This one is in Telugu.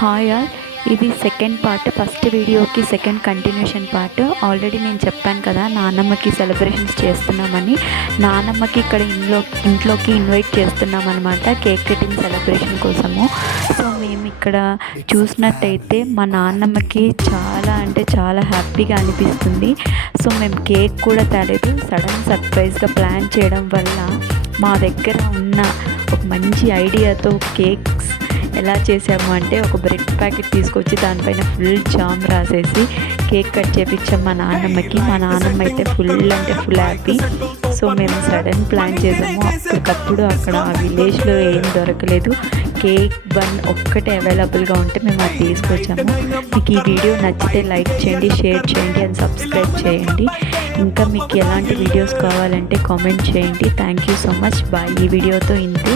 హాయ్ ఆల్, ఇది సెకండ్ పార్ట్. ఫస్ట్ వీడియోకి సెకండ్ కంటిన్యూషన్ పార్ట్. ఆల్రెడీ నేను చెప్పాను కదా నాన్నమ్మకి సెలబ్రేషన్స్ చేస్తున్నామని. నాన్నమ్మకి ఇక్కడ ఇంట్లోకి ఇన్వైట్ చేస్తున్నాం అనమాట, కేక్ కటింగ్ సెలబ్రేషన్ కోసము. సో మేము ఇక్కడ చూసినట్టయితే మా నాన్నమ్మకి చాలా అంటే చాలా హ్యాపీగా అనిపిస్తుంది. సో మేము కేక్ కూడా తేలేదు, సడన్ సర్ప్రైజ్గా ప్లాన్ చేయడం వల్ల మా దగ్గర ఉన్న ఒక మంచి ఐడియాతో కేక్స్ ఎలా చేసాము అంటే, ఒక బ్రెడ్ ప్యాకెట్ తీసుకొచ్చి దానిపైన ఫుల్ జామ్ రాసేసి కేక్ కట్ చేపించాం మా నాన్నమ్మకి. మా నాన్నమ్మ అయితే ఫుల్ అంటే ఫుల్ హ్యాపీ. సో మేము సడన్ ప్లాన్ చేసాము. అప్పటికప్పుడు అక్కడ ఆ విలేజ్లో ఏం దొరకలేదు, కేక్ బన్ ఒక్కటే అవైలబుల్గా ఉంటే మేము అది తీసుకొచ్చాము. మీకు ఈ వీడియో నచ్చితే లైక్ చేయండి, షేర్ చేయండి అండ్ సబ్స్క్రైబ్ చేయండి. ఇంకా మీకు ఎలాంటి వీడియోస్ కావాలంటే కామెంట్ చేయండి. Thank you so much. Bye. ఈ వీడియోతో ఇంతే.